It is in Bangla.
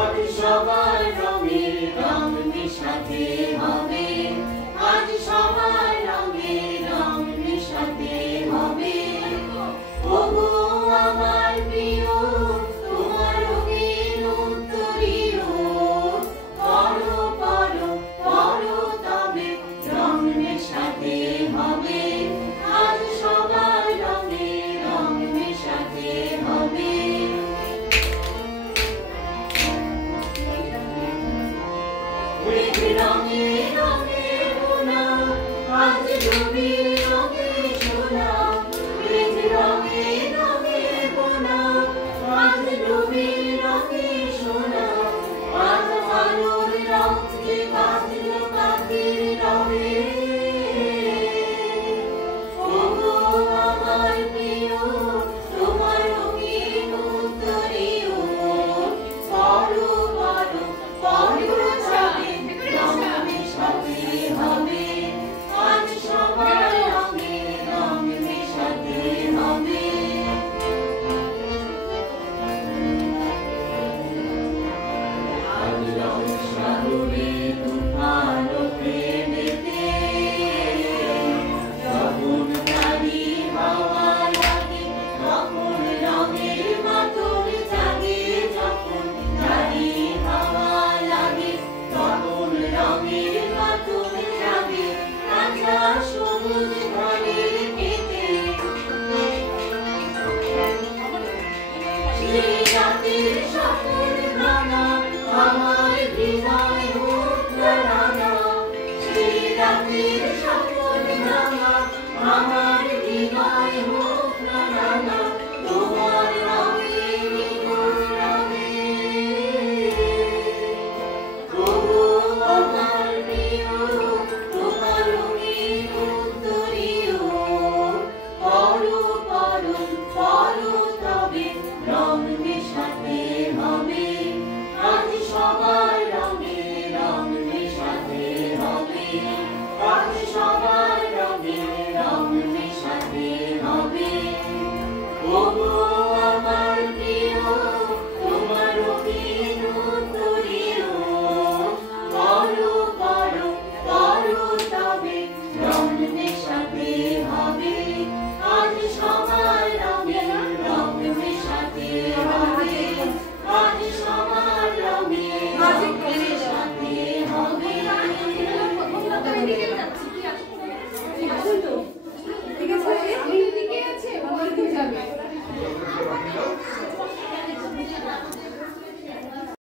আজ সবার রঙে রং মেশাতে হবে, আজ সবার রঙে রং মেশাতে হবে। ওগো আমার প্রিয় তোমার রঙিন উত্তরীয়, পরো পরো পরো তবে রং মেশাতে হবে, আজ সবার রঙে রং মেশাতে হবে। রঙে রঙে বোনা আজ ডুবি রঙে সোনা, রঙে রঙে বোনা আজ ডুবি রঙে সোনা। আজ আলোর রং যে বাজলো পাখির রঙে, ওগো আমার প্রিয় তোমার রঙিন উত্তরীয়, পরো পরো পরো রং মেশাতে হবে, আজ সবার রঙে রং মেশাতে হবে। আজ রং সাগরে তুফান প্রেমেতে, যখন তারি হাওয়া লাগে তখন রঙের মাতর জাগে, যখন তারি হাওয়া লাগে তখন রঙের মাতর জাগে। কাঁচা সবুজ ধানের খেতে সেই রাতের স্বপ্ন ভাঙা আমার হৃদয়